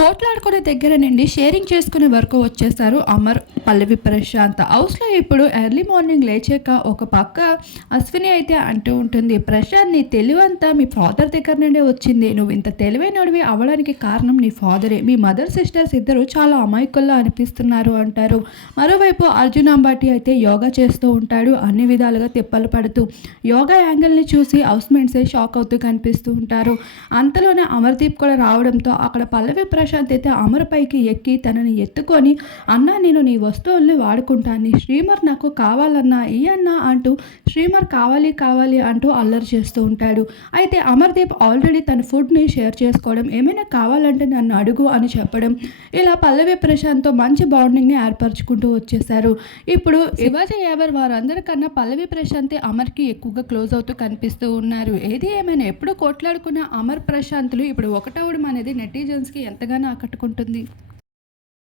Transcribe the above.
కోట్లాడుకునే దగ్గర నుండి షేరింగ్ చేసుకునే వరకు వచ్చేసారు అమర్. పల్లవి ప్రశాంత్. హౌస్లో ఇప్పుడు ఎర్లీ మార్నింగ్ లేచాక ఒక పక్క అశ్విని అయితే అంటూ ఉంటుంది ప్రశాంత్ నీ తెలివంతా మీ ఫాదర్ దగ్గర నుండే వచ్చింది. నువ్వు ఇంత తెలివైనడివి అవ్వడానికి కారణం నీ ఫాదరే. మీ మదర్ సిస్టర్స్ ఇద్దరు చాలా అమాయకుల్లో అనిపిస్తున్నారు అంటారు. మరోవైపు అర్జున్ అంబాటి అయితే యోగా చేస్తూ ఉంటాడు అన్ని విధాలుగా తిప్పలు పడుతూ. యోగా యాంగిల్ని చూసి హౌస్మేట్సే షాక్ అవుతూ కనిపిస్తూ ఉంటారు. అంతలోనే అమర్దీప్ కూడా రావడంతో అక్కడ పల్లవి ప్రశాంత్ అయితే అమర్ పైకి ఎక్కి తనని ఎత్తుకొని అన్నా నేను నీ వస్తువుల్ని వాడుకుంటాను శ్రీమర్ నాకు కావాలన్నా ఈ అన్నా అంటూ శ్రీమర్ కావాలి కావాలి అంటూ అల్లరి చేస్తూ ఉంటాడు. అయితే అమర్దీప్ ఆల్రెడీ తన ఫుడ్ని షేర్ చేసుకోవడం ఏమైనా కావాలంటే నన్ను అడుగు అని చెప్పడం ఇలా పల్లవి ప్రశాంత్తో మంచి బాండింగ్ని ఏర్పరచుకుంటూ వచ్చేసారు ఇప్పుడు శివాజీ యావర్ వారందరికన్నా పల్లవి ప్రశాంత్ అమర్కి ఎక్కువగా క్లోజ్ అవుతూ కనిపిస్తూ ఉన్నారు. ఏది ఏమైనా ఎప్పుడు కొట్లాడుకున్న అమర్ ప్రశాంత్లు ఇప్పుడు ఒకటవడం అనేది నెటిజన్స్కి ఎంతగానో ఆకట్టుకుంటుంది.